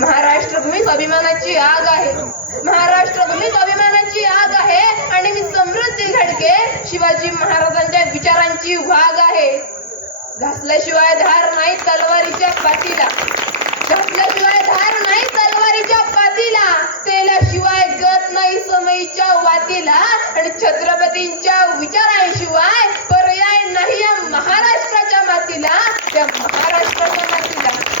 महाराष्ट्र भूमी अभिमानाची आग आहे. महाराष्ट्र भूमी अभिमानाची आग आहे आणि मी समृद्धी घडके शिवाजी महाराजांच्या विचारांची वाघ आहे. घासल्याशिवाय धार नाही तलवारीच्या पाठीला घासल्याशिवाय धार नाही तलवारीच्या पाठीला तेलाशिवाय गत नाही समयीच्या वातीला. आणि छत्रपतींच्या विचारांशिवाय पर्याय नाही या महाराष्ट्राच्या मातीला. त्या महाराष्ट्राच्या मातीला.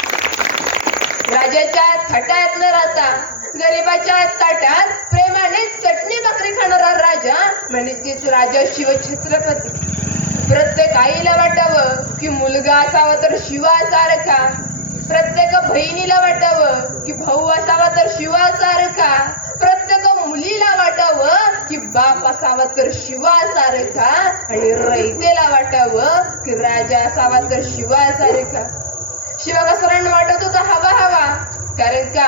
राजाच्या थाटात न राहता गरिबाच्या ताटात प्रेमाने चटणी भाकरी खाणारा राजा म्हणजे तीच राजा शिवछत्रपती प्रत्येक आईला वाटावं की मुलगा असावा तर शिवासारखा प्रत्येक बहिणीला वाटावं की भाऊ असावा तर शिवासारखा प्रत्येक मुलीला वाटावं की बाप असावा तर शिवासारखा आणि रयतेला वाटावं की राजा असावा तर शिवासारखा शिवकासरांना वाटत होता हवा हवा. कारण का?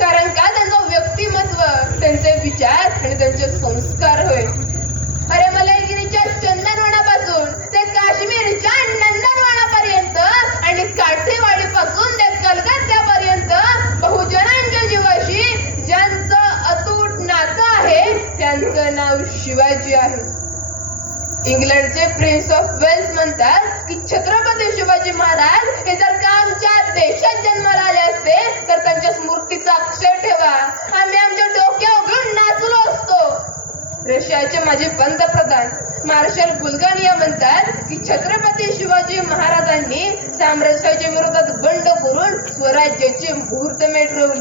कारण का त्यांचं व्यक्तिमत्व त्यांचे विचार आणि त्यांचे संस्कार होय? अरे मलयगिरीच्या चंदनवनापासून ते काश्मीरच्या नंदनवनापर्यंत आणि काठेवाडीपासून ते कलकत्त्यापर्यंत बहुजनांच्या जीवाशी ज्यांचं अतूट नातं आहे त्यांचं नाव शिवाजी आहे. इंग्लंडचे प्रिन्स ऑफ वेल्स म्हणतात की छत्रपती शिवाजी महाराज हे जर देशात जन्माला आले असते तर त्यांच्या स्मृतीचा अक्षर ठेवा. आम्ही आमच्या डोक्या उघडून नाचलो असतो. रशियाचे माझे पंतप्रधान मार्शल गुलगानिया म्हणतात की छत्रपती शिवाजी महाराजांनी साम्राज्याच्या विरोधात बंड करून स्वराज्याची मुहूर्त मेटवली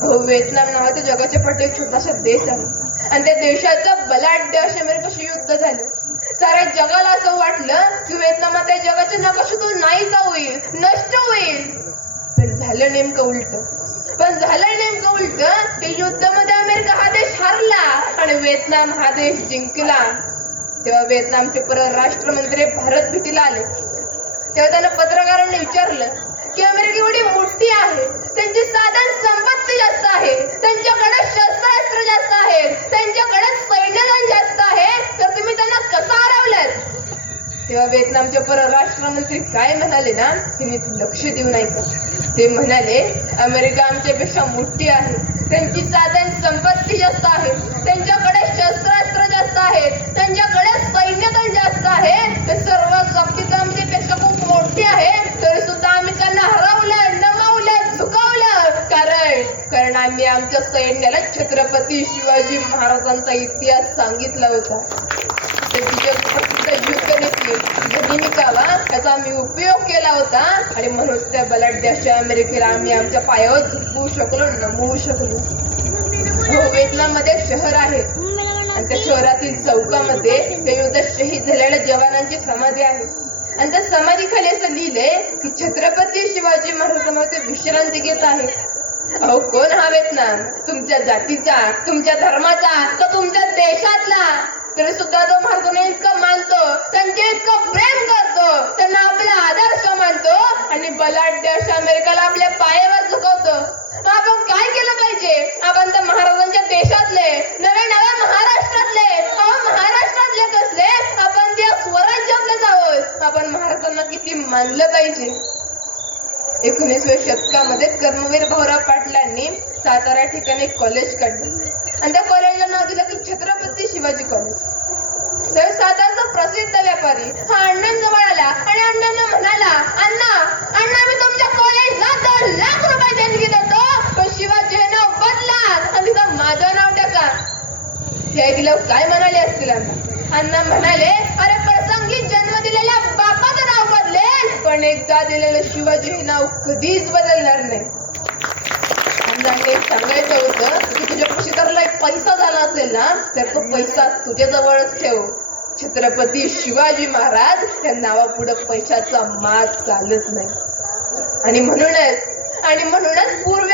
हो व्हिएतनाम नावाच्या जगाच्या पट्टी एक छोटासा देश आहे. आणि त्या देशाचं बलाढ्य असे अमेरिकेशी युद्ध झालं. साऱ्या जगाला असं वाटलं की व्हिएतनाम जगाचे नकाश जगाच्या नकाशातून नाहीसा होईल नष्ट होईल. पण झालं नेमकं उलट. पण झालं नेमकं उलट की युद्धामध्ये अमेरिका हा देश हारला आणि व्हिएतनाम हा देश जिंकला. तेव्हा व्हिएतनामचे परराष्ट्रमंत्री भारत भेटीला आले. तेव्हा त्यांना पत्रकारांनी विचारलं की अमेरिका एवढी मोठी आहे त्यांची साधन संपत्ती जास्त आहे त्यांच्याकडे शस्त्रास्त्र जास्त आहे त्यांच्याकडे सैन्यदल जास्त आहे तर तुम्ही त्यांना कसा हरवलं तेव्हा व्हिएतनामचे परराष्ट्र मंत्री काय म्हणाले ना तिने लक्ष देऊ नाही का ते म्हणाले अमेरिका आमच्यापेक्षा मोठी आहे त्यांची साधन संपत्ती जास्त आहे त्यांच्याकडे शस्त्रास्त्र जास्त आहे त्यांच्याकडे सैन्यदल जास्त आहे ते सर्व बाबतीत आमच्यापेक्षा खूप मोठी आहे तरी सुद्धा आम्ही त्यांना हरवलं नमवलं झुकवलं कारण आम्ही आमच्या सैन्याला छत्रपती शिवाजी महाराजांचा इतिहास सांगितला होता. त्याची फक्त भूमिकावा याचा आम्ही उपयोग केला होता आणि म्हणून त्या बलाढ्याच्या अमेरिकेला आम्ही आमच्या पायावर झुकवू शकलो नमवू शकलो. हो मध्ये शहर आहे. आणि त्या शहरातील चौकामध्ये त्या युद्धात शहीद झालेल्या जवानांची समाधी आहे. आणि त्या समाधीखाली असं लिहिले की छत्रपती शिवाजी महाराजांमध्ये विश्रांती घेत आहे अहो कोण हा ना? तुमच्या जातीचा तुमच्या धर्माचा का तुमच्या देशातला? तरी सुद्धा तो महाराजांना इतकं मानतो त्यांचे इतकं प्रेम करतो त्यांना आपला आदर्श मानतो आणि बलाढ्य अशा अमेरिकाला आपल्या पायावर झुकवतो. मग आपण काय केलं पाहिजे? आपण तर महाराजांच्या देशातले नवे नव्या महाराष्ट्रातले अहो महाराष्ट्रातले कसले? आपण त्या स्वराज्यातलेच आहोत. आपण महाराजांना किती मानलं पाहिजे? एकोणीसव्या शतकामध्ये कर्मवीर भाऊराव पाटलांनी सातारा ठिकाणी एक कॉलेज काढलं. आणि त्या कॉलेजला नाव दिलं की छत्रपती शिवाजी कॉलेज तर सातारचा प्रसिद्ध व्यापारी हा अण्णांजवळ आला आणि अण्णांना म्हणाला अण्णा अण्णा मी तुमच्या कॉलेजला दोन लाख रुपये देणगी देतो पण शिवाजी हे नाव बदला आणि तिथं माझं नाव टाका. हे ऐकलं काय म्हणाले असतील अण्णा? अण्णा म्हणाले अरे प्रसंगी पण एकदा दिलेलं शिवाजी हे नाव कधीच बदलणार नाही. सांगायचं होतं की तुझ्या जर एक पैसा झाला असेल ना तर तो पैसा तुझ्याजवळच ठेव. छत्रपती शिवाजी महाराज या नावापुढे पैशाचा मात चालत नाही. आणि म्हणूनच आणि म्हणूनच पूर्वी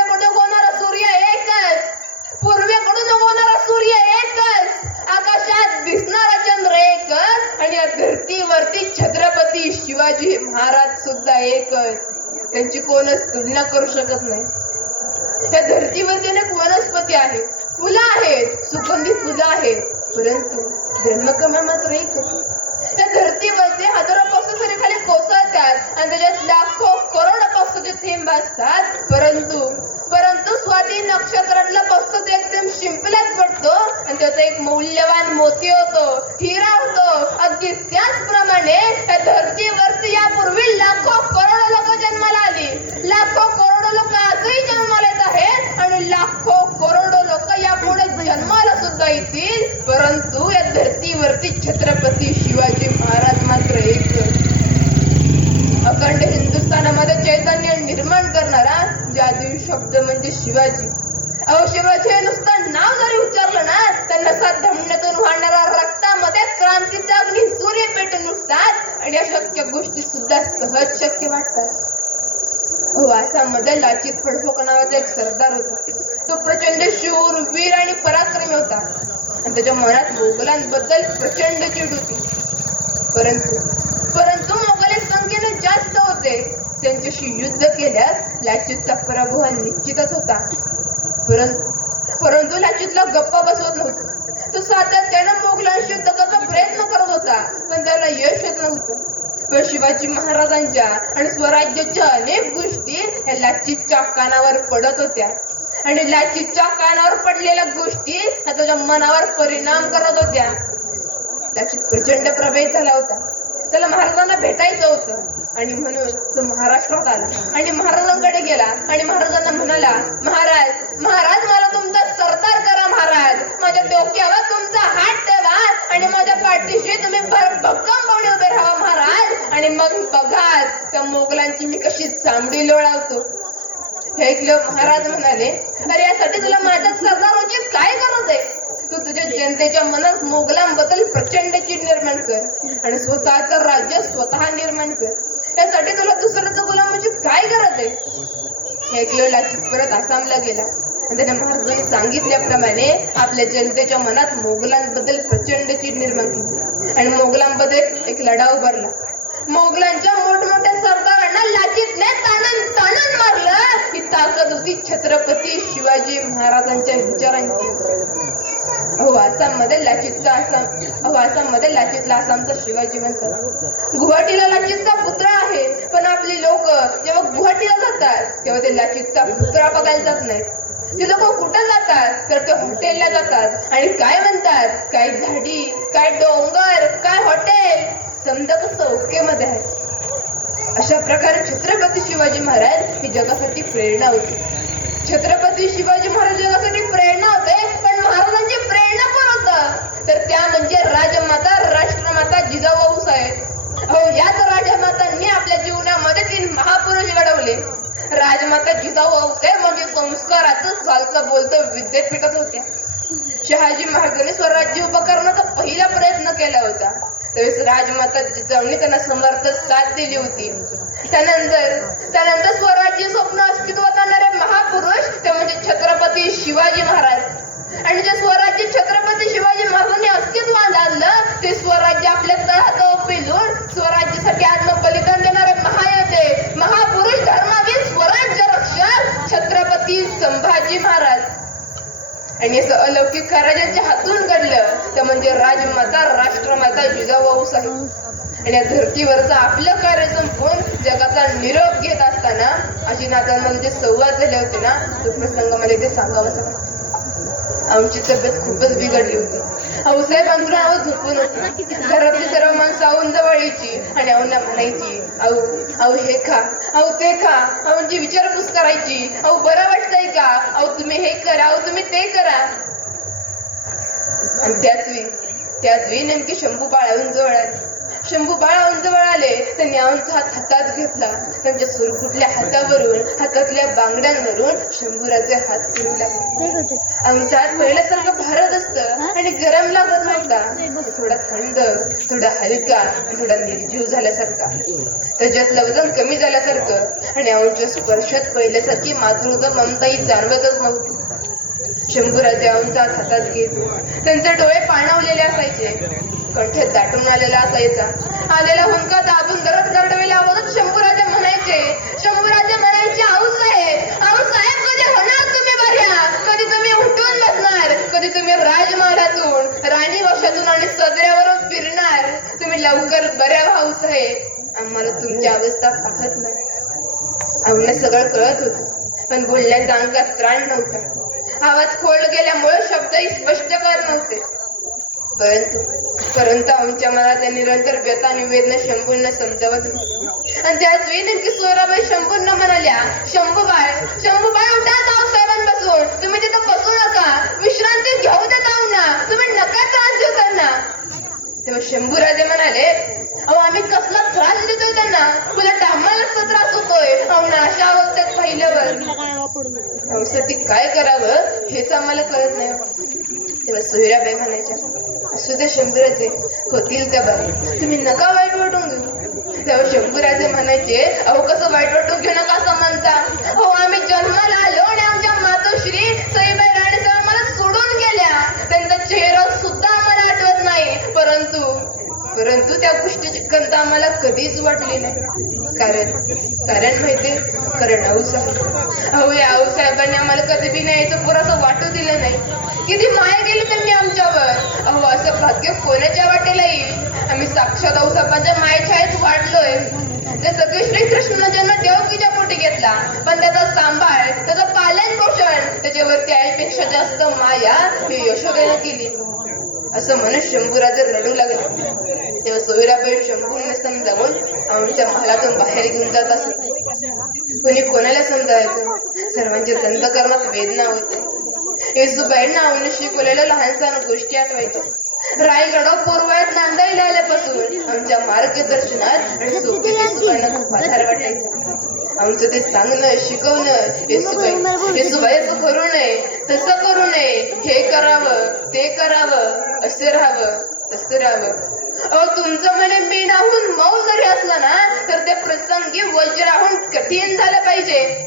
आणि या धरतीवरती छत्रपती शिवाजी महाराज सुद्धा एक त्यांची कोणच तुलना करू शकत नाही. त्या धरतीवरती अनेक वनस्पती आहेत. फुलं आहेत सुगंधी फुलं आहेत परंतु धर्मकमा मात्र एकच त्या धरतीवरती हजारो पक्षी खाली कोसळतात आणि त्याच्यात लाखो करोड पक्षी पावसाचे थेंब असतात परंतु परंतु स्वाती नक्षत्रातला बसतो ते एकदम शिंपल्यात पडतो आणि त्याचा एक मौल्यवान मोती होतो हिरा होतो अगदी त्याचप्रमाणे या धरतीवरती यापूर्वी लाखो करोडो लोक जन्माला आली लाखो करोडो लोक आजही जन्माला येत आहेत आणि लाखो करोडो लोक यापुढे जन्माला सुद्धा येतील परंतु या धरतीवरती छत्रपती शिवाजी महाराज मात्र एक अखंड हिंदुस्थानामध्ये चैतन्य निर्माण करणारा जादुई शब्द म्हणजे शिवाजी शिरोचे नुसतं नाव जरी उच्चारलं ना त्यांना नसा धमण्यातून वाहणारा रक्तामध्ये क्रांतीचा अग्नी सूर्य पेटून उठतात आणि अशक्य गोष्टी सुद्धा सहज शक्य वाटतात. हो, वासामध्ये लाचित फडफोक नावाचा एक सरदार होता. तो प्रचंड शूर वीर आणि पराक्रमी होता. आणि त्याच्या मनात मोगलांबद्दल प्रचंड चिड होती. परंतु परंतु मोगल संख्येने जास्त होते. त्यांच्याशी युद्ध केल्यास लाचितचा पराभव हा निश्चितच होता. परंतु लाचितला गप्पा बसवत नव्हता. तो सातत्यानं मोगलांशी युद्ध प्रयत्न करत होता पण त्याला यश येत नव्हतं. पण शिवाजी महाराजांच्या आणि स्वराज्याच्या अनेक गोष्टी या लाचितच्या कानावर पडत होत्या. आणि लाचितच्या कानावर पडलेल्या गोष्टी ह्या त्याच्या मनावर परिणाम करत होत्या. लाचित प्रचंड प्रवेश झाला होता. त्याला महाराजांना भेटायचं होतं. आणि म्हणून तो महाराष्ट्रात आला. आणि महाराजांकडे गेला. आणि महाराजांना म्हणाला महाराज महाराज मला तुमचा सरदार करा महाराज. माझ्या डोक्यावर तुमचा हात ठेवा. आणि माझ्या पाठीशी तुम्ही भक्कम भक्कमपणे उभे राहा महाराज. आणि मग बघा त्या मोगलांची मी कशी चांबडी लोळावतो. हे ऐकलं महाराज म्हणाले अरे यासाठी तुला माझ्या सरदार काय गरज आहे? तू तुझ्या जनतेच्या मनात मोगलांबद्दल प्रचंड चीड निर्माण कर आणि स्वतःचं राज्य स्वतः निर्माण कर. त्यासाठी तुला दुसऱ्याचं गुलाम म्हणजे काय गरज आहे? हे ऐकलं लाचित परत आसामला गेला. आणि त्याने महाराजांनी सांगितल्याप्रमाणे आपल्या जनतेच्या मनात मोगलांबद्दल प्रचंड चीड निर्माण केली. आणि मोगलांबद्दल एक लढा उभारला मोगलांच्या मोठमोठ्या सरदारांना लाचितने ताणून ताणून मारलं ही ताकद होती छत्रपती शिवाजी महाराजांच्या विचारांची. अहो आसाममध्ये लाचितचा आसाम अहो आसाममध्ये लाचितला आसामचा शिवाजी म्हणतात. गुवाहाटीला लाचितचा पुतळा आहे पण आपली लोक जेव्हा गुवाहाटीला जातात तेव्हा ते लाचितचा पुतळा बघायला जात नाहीत. ते लोक कुठं जातात? तर ते हॉटेलला जातात. आणि काय म्हणतात? काय झाडी काय डोंगर काय हॉटेल? समजा कसं ओके मध्ये आहे. अशा प्रकारे छत्रपती शिवाजी महाराज ही जगासाठी प्रेरणा होती. छत्रपती शिवाजी महाराज जगासाठी प्रेरणा होते पण महाराजांची प्रेरणा पण होत? तर त्या म्हणजे राजमाता राष्ट्रमाता जिजाऊ साहेब. हो याच राजमातांनी आपल्या जीवनामध्ये तीन महापुरुष घडवले. राजमाता जिजाऊ साहेब म्हणजे संस्काराचं चालतं बोलतं विद्यापीठात होत्या. शहाजी महाराजांनी स्वराज्य उपकरणाचा पहिला प्रयत्न केला होता. त्यावेळेस राजमाता जिजाऊनी त्यांना समर्थ साथ दिली होती. त्यानंतर त्यानंतर स्वराज्य स्वप्न अस्तित्वात आणणारे महापुरुष ते म्हणजे छत्रपती शिवाजी महाराज. आणि जे स्वराज्य छत्रपती शिवाजी महाराजांनी अस्तित्वात आणलं ते स्वराज्य आपल्या तळात पेलून स्वराज्यासाठी आत्म बलिदान देणारे महायोधे महापुरुष धर्मावीर स्वराज्य रक्षक छत्रपती संभाजी महाराज. आणि असं अलौकिक कार्य हातून घडलं ते म्हणजे राजमाता राष्ट्रमाता जिजाऊ आहे आणि या धर्तीवरचं आपलं कार्य संपवून जगाचा निरोप घेत असताना अशी नात्यांमध्ये जे संवाद झाले होते ना तो प्रसंग मला सांग आमची तब्येत खूपच बिघडली होती. आऊसाहेब अंतरून आव झोपून होती. घरातली सर्व माणसं आऊन जवळची आणि आऊंना म्हणायची आऊ आऊ हे खा. आऊ ते खा. आऊंची म्हणजे विचारपूस करायची. आऊ बरं वाटतंय का? आऊ तुम्ही हे करा. आऊ तुम्ही ते करा. आणि त्याच वेळी त्याच वेळी नेमकी शंभू बाळाहून जवळ आले. शंभू बाळाहून जवळ आले त्यांनी आमचा हात हातात घेतला. त्यांच्या सुरकुटल्या हातावरून हातातल्या बांगड्यांवरून शंभूराचे हात फिरू लागले. आमचा हात पहिल्यासारखं भारत असतं आणि गरम लागत नव्हता. थोडा थंड थोडा हलका आणि थोडा निर्जीव झाल्यासारखा. त्याच्यातलं वजन कमी झाल्यासारखं. आणि आमच्या स्पर्शात पहिल्यासारखी मातृत्व ममताही जाणवतच नव्हती. शंभूराजे आमचा हातात घेत त्यांचे डोळे पाणवलेले असायचे. कंठ दाटून आलेला असायचा. आलेला हुंका दाबून दरत गरडवेला आवाजात शंभूराजे म्हणायचे शंभूराजे म्हणायचे आऊ साहेब आऊ साहेब कधी होणार तुम्ही बऱ्या? कधी तुम्ही उठून बसणार? कधी तुम्ही राजमहालातून राणी वशातून आणि सदऱ्यावरून फिरणार? तुम्ही लवकर बऱ्या भाऊ साहेब. आम्हाला तुमची अवस्था पाहत नाही. आम्हाला सगळं कळत होत. पण बोलण्याचा अंगात प्राण नव्हता. आवाज खोल गेल्यामुळे शब्दही स्पष्ट कर नव्हते. परंतु परंतु आमच्या मनात निरंतर व्यथा आणि वेदना शंभूंना समजावत होती. आणि त्याच वेळी नेमकी सोराबाई शंभूंना म्हणाल्या शंभूबाई शंभूबाई उठा ताव साहेबांपासून तुम्ही तिथं बसू नका. विश्रांती घेऊ देत आहो ना तुम्ही नका त्रास देऊ त्यांना. तेव्हा शंभूराजे म्हणाले अहो आम्ही कसला त्रास देतोय त्यांना? तुला आम्हालाच तर त्रास होतोय. अहो ना अशा अवस्थेत पाहिल्यावर. भाऊसाठी काय करावं हेच आम्हाला कळत नाही. तेव्हा सोयराबाई म्हणायच्या असू दे शंभूराजे होतील त्या बाई. तुम्ही नका वाईट वाटून घेऊ. तेव्हा शंभूराजे म्हणायचे अहो कसं वाईट वाटून घेऊ नका असं म्हणता. अहो आम्ही जन्माला आलो आणि आमच्या मातोश्री सईबाई परंतु त्या गोष्टीची खंत आम्हाला कधीच वाटली नाही. कारण कारण माहितीये कारण आऊसाहेब अहो या आऊसाहेबांनी आम्हाला कधी बी नाही याचं पुरासं वाटू दिलं नाही. किती माया गेली त्यांनी आमच्यावर. अहो असं भाग्य कोणाच्या वाटेला येईल? आम्ही साक्षात आऊसाहेबांच्या मायेछायेत वाटलोय ते सगळे श्रीकृष्ण जन्म देवकीच्या पोटी घेतला पण त्याचा सांभाळ त्याचं पालन पोषण त्याच्यावरती आईपेक्षा जास्त माया हे यशोदेनं केली. असं म्हणत शंभूराजे रडू लागले. तेव्हा सोयराबाई शंभूने समजावून आमच्या महालातून बाहेर घेऊन जात असत. कोणी कोणाला समजायचं? सर्वांचे दंतकर्मात वेदना होते. येसुबाईंना आम्ही शिकवलेल्या लहान सहान गोष्टी आठवायच्या रायगड पूर्वात नांदायला आल्यापासून आमच्या मार्गदर्शनात खूप आधार आमचं ते सांगणं शिकवणं येसुबाई येसुबाई असं करू नये तसं करू नये हे करावं ते करावं असं राहावं तसं राहावं. तुमचं म्हणे मी नाहून मऊ जरी असलं ना तर ते प्रसंगी वज्राहून कठीण झालं पाहिजे.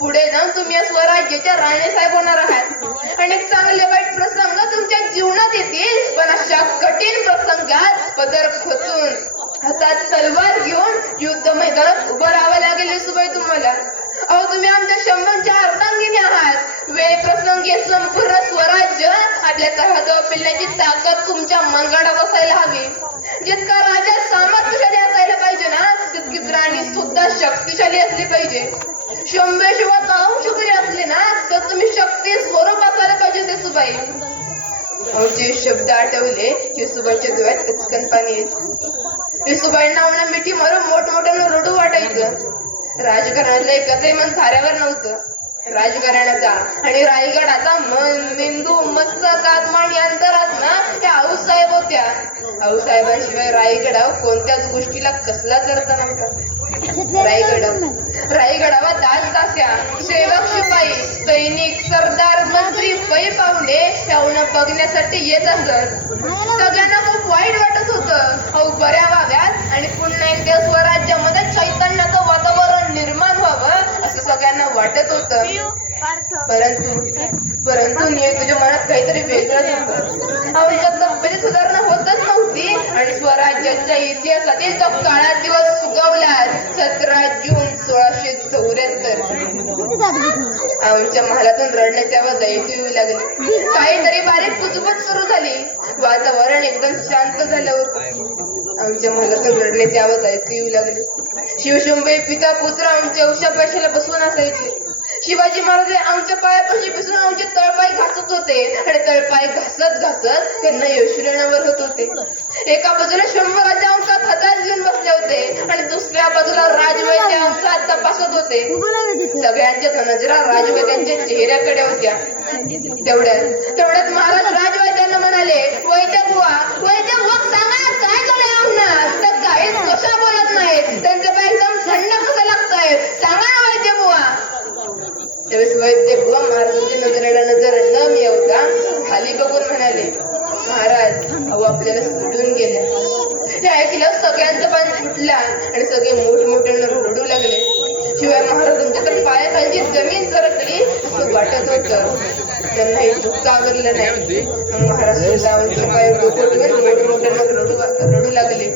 पुढे जाऊन तुम्ही या स्वराज्याच्या राणेसाहेब होणार आहात. आणि चांगले वाईट प्रसंग तुमच्या जीवनात येतील. पण अशा कठीण प्रसंगात पदर खोचून हातात तलवार घेऊन युद्ध मैदानात उभं राहावं लागेल सुबाई तुम्हाला. अहो तुम्ही आमच्या शंभरच्या अर्थांगिनी आहात. वेळ प्रसंगी संपूर्ण स्वराज्य ताकद तुमच्या मनगडात असायला हवी. जितका राजा सामर्थ्यशाली असायला पाहिजे ना तितकीच राणी सुद्धा शक्तिशाली असली पाहिजे. शंभे शिवाय अंश जरी असले ना तर तुम्ही शक्ती स्वरूप असायला पाहिजे ते सुबाई. जे शब्द आठवले हे सुबाईच्या डोळ्यात कचकन पाणी येत. येसुबाईंना आम्हाला मिठी मारून मोठमोठ्यानं रडू वाटायचं. राजकारणातलं एकत्र मन थाऱ्यावर नव्हतं. राजकारणाचा आणि रायगडाचा मन मेंदू मस्तक आत्मा आणि ना त्या आऊसाहेब होत्या. आऊसाहेबांशिवाय रायगडाव कोणत्याच गोष्टीला कसलाच अर्थ नव्हता. रायगडाव. रायगडावा दास दास्या. सेवक शिपाई सैनिक सरदार मंत्री पै पाहुणे यावनं बघण्यासाठी येत असत. सगळ्यांना खूप वाईट वाटत होतं. हो बऱ्या व्हाव्यात आणि पुन्हा एकदा स्वराज्यामध्ये चैतन्य असं सगळ्यांना वाटत होतं. परंतु परंतु निय तुझ्या मनात काहीतरी वेगळंच होतं आमच्या तब्येत सुधारणा होतच नव्हती आणि स्वराज्याच्या इतिहासातील तो काळा दिवस सुगवला सतरा जून सोळाशे चौऱ्याहत्तर. आमच्या महालातून रडण्याची आवाज ऐकू येऊ लागली. काहीतरी बारीक कुजबत सुरू झाली. वातावरण एकदम शांत झालं होतं. आमच्या महालातून रडण्याची आवाज ऐकू येऊ लागली. शिवशंभई पिता पुत्र आमच्या उशा पैशाला बसवून असायचे. शिवाजी महाराज आमच्या पायापाशी बसून आमचे तळपाय घासत होते. आणि तळपाय घासत घासत त्यांना यशुरणावर होत होते. एका बाजूला शंभराचे अंकात हातात घेऊन बसले होते. आणि दुसऱ्या बाजूला राजवैद्य अंकात तपासत होते. सगळ्यांच्या नजरा राजवैद्यांच्या चेहऱ्याकडे होत्या. तेवढ्यात तेवढ्यात महाराज राजवैद्यांना म्हणाले वैद्य बुवा वैद्य बुवा सांगा काय झालं आम्हाला पाय आणि सगळे मोठमोठ्यानं रडू लागले शिवाय महाराजांच्या तर पायाखालची जमीन सरकली असं वाटत होतं. त्यांनाही दुःख आवरलं नाही. महाराज पाय रडू रडू लागले.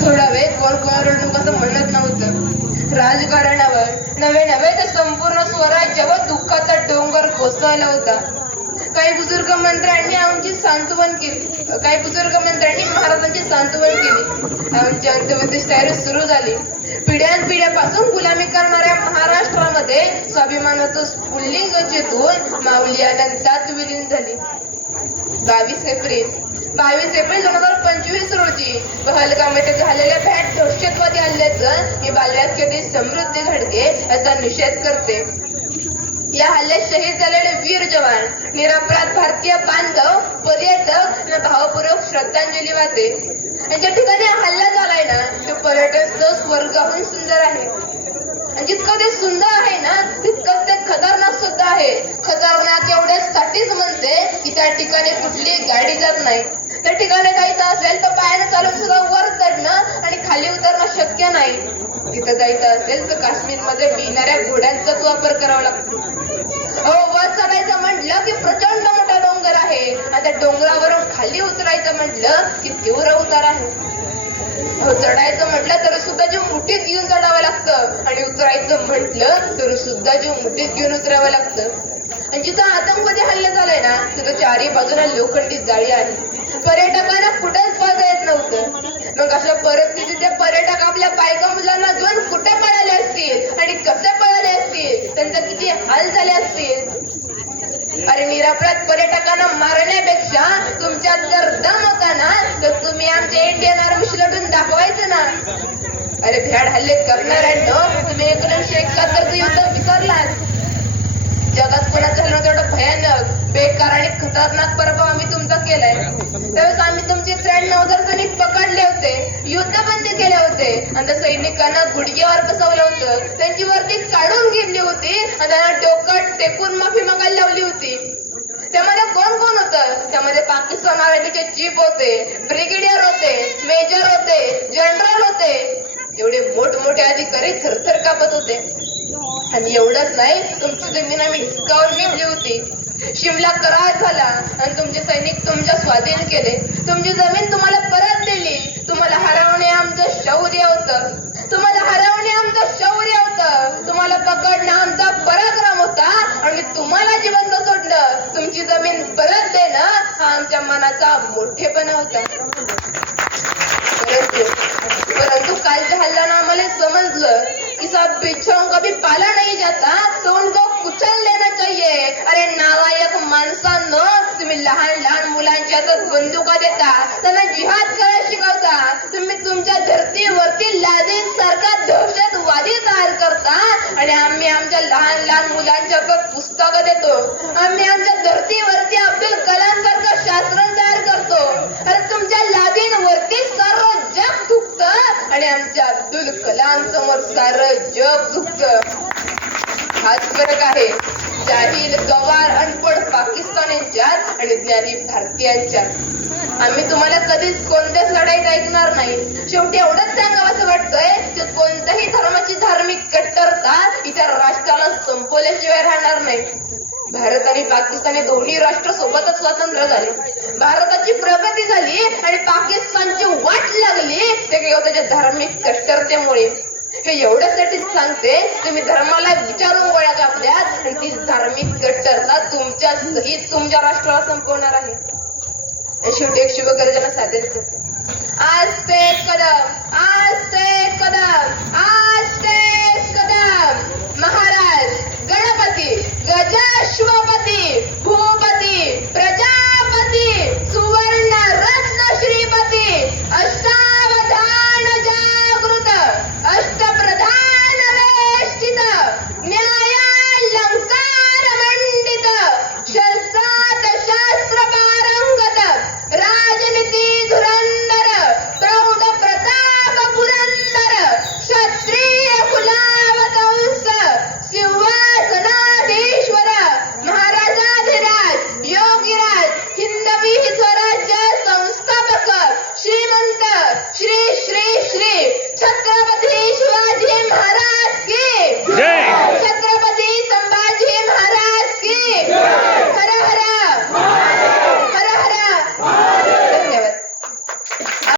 थोडा वेळ कोण कोण रडून कसं म्हणत नव्हतं. राजकारणावर नवे नवे तर संपूर्ण स्वराज्यावर दुःखाचा डोंगर कोसळला होता. काही बुजुर्ग मंत्र्यांनी आमची सांत्वन केली. काही बुजुर्ग मंत्र्यांनी महाराजांची सांत्वन केली. आमची अंत्यविधी तयारी सुरू झाली. पिढ्यानपिढ्यापासून गुलामी करणाऱ्या महाराष्ट्रामध्ये स्वाभिमानाचं स्फुल्लिंग चेतून माऊली अनंतात विलीन झाली. बावीस एप्रिल. बावीस एप्रिल दोन हजार पंचवीस रोजी पहलगाम झालेल्या भॅट दहशतवादी हल्ल्याचं मी बाल्याखेडी समृद्धी घडके याचा निषेध करते. या हल्ल्यात शहीद झालेले वीर जवान निरपराध भारतीय बांधव पर्यटक भावपूर्वक श्रद्धांजली वाहते. यांच्या ठिकाणी हल्ला झालाय ना ते पर्यटन स्थळ स्वर्गाहून सुंदर आहे. जितकं ते सुंदर आहे ना तितकंच ते खतरनाक सुद्धा आहे. खतरनाक एवढ्यासाठीच म्हणते की त्या ठिकाणी कुठली गाडी जात नाही. त्या ठिकाणी जायचं असेल तर पायानं चालून सुद्धा वर चढणं आणि खाली उतरणं शक्य नाही. तिथं जायचं असेल तर काश्मीरमध्ये मिळणाऱ्या घोड्यांचाच वापर करावा लागतो. वर चढायचं म्हटलं की प्रचंड मोठा डोंगर आहे. आणि त्या डोंगरावरून खाली उतरायचं म्हटलं की तीव्र उतार आहे. चढायचं म्हटलं तरी सुद्धा जीव मुठीत घेऊन चढावं लागतं. आणि उतरायचं म्हटलं तर सुद्धा जीव मुठीत घेऊन उतरावं लागतं. आणि जिथं आतंकवादी हल्ला झालाय ना तिथं चारही बाजूला लोखंडी जाळी आहे. पर्यटकांना कुठंच बघायचं नव्हतं. मग अशा परिस्थितीचे पर्यटक आपल्या बायका मुलांना घेऊन कुठे पळाले असतील? आणि कसे पळाले असतील? त्यांचे किती हाल झाले असतील? अरे निरापराध पर्यटकांना मारण्यापेक्षा तुमच्यात जर दम होता ना तर तुम्ही आमच्या इंडियन आर्मीशी लढून दाखवायचं ना. अरे भ्याड हल्ले करणाऱ्यांनो हो. तुम्ही एकोणीसशे एकाहत्तरचं युद्ध विसरलात. जगात कोणाचं हल्लं तेवढं भयानक बेकार आणि खतरनाक पराभव आम्ही तुमचा केलाय. त्यावेळेस आम्ही तुमचे त्र्याण्णव हजार सैनिक पकडले होते युद्धबंदी केले होते. आणि त्या सैनिकांना गुडघ्यावर बसवलं होतं. त्यांची वर्दी काढून घेतली होती आणि त्यांना डोकं टेकून माफी मागायला लावली होती. त्यामध्ये कोण कोण होतं? त्यामध्ये पाकिस्तान आर्मीचे चीफ होते ब्रिगेडियर होते मेजर होते जनरल होते. एवढे मोठमोठे अधिकारी थरथर कापत होते. आणि एवढंच नाही तुमची जमीन आम्ही हिसकावर मिळली होती. शिमला करार झाला आणि तुमचे सैनिक तुमच्या स्वाधीन केले. तुमची जमीन तुम्हाला परत दिली. तुम्हाला हरवणे आमचं शौर्य होतं. तुम्हाला हरवणे आमचं शौर्य होतं. तुम्हाला पकडणं आमचा पराक्रम होता. आणि तुम्हाला जिवंत सोडलं. तुमची जमीन परत देणं हा आमच्या मनाचा मोठेपणा होता परंतु परंतु कालच्या हल्ल्यानं आम्हाला समजलं कि सब बिच्छों का भी पाला नहीं जाता। तो उनको कुचल लेना चाहिए। अरे नालायक माणसांनो तुम्ही लहान लहान मुलांच्या हातात बंदुका देता। त्यांना जिहाद करायला शिकवता। तुम्ही तुमच्या धर्तीवरती लादीन सारखा दहशतवादी तयार करता। आणि आम्ही आमच्या लहान लहान मुलांच्या पुस्तकं देतो आम्ही आमच्या धर्तीवरती अब्दुल कलाम सारखं शास्त्रण तयार करतो अरे तुमच्या लादींवरती सारं जग दुखत आणि अब्दुल कलाम समोर सार जग झुकत हाच फरक आहे. जाहील गवार अनपड पाकिस्तानींच्यात आणि ज्ञानी भारतीयांच्यात आम्ही तुम्हाला कधीच कोणत्याच लढाईत ऐकणार नाही. शेवटी एवढंच सांगावं असं वाटतंय की कोणत्याही धर्माची धार्मिक कट्टरता इतर राष्ट्राला संपवल्याशिवाय राहणार नाही. भारत आणि पाकिस्तान हे दोन्ही राष्ट्र सोबतच स्वतंत्र झाले. भारताची प्रगती झाली आणि पाकिस्तानची वाट लागली. धार्मिक कट्टरतेमुळे हे एवढ्यासाठीच सांगते तुम्ही धर्माला विचारून गोळ्या कापल्यात आणि ती धार्मिक कट्टरता तुमच्या सहित तुमच्या राष्ट्राला संपवणार आहे. शेवटी एक शुभगर्जना सादर करते आज ते कदम आज ते कदम आज ते कदम. महाराज गणपती गजाश्वपती भूपती प्रजापती सुवर्ण रत्न श्रीपती अष्टा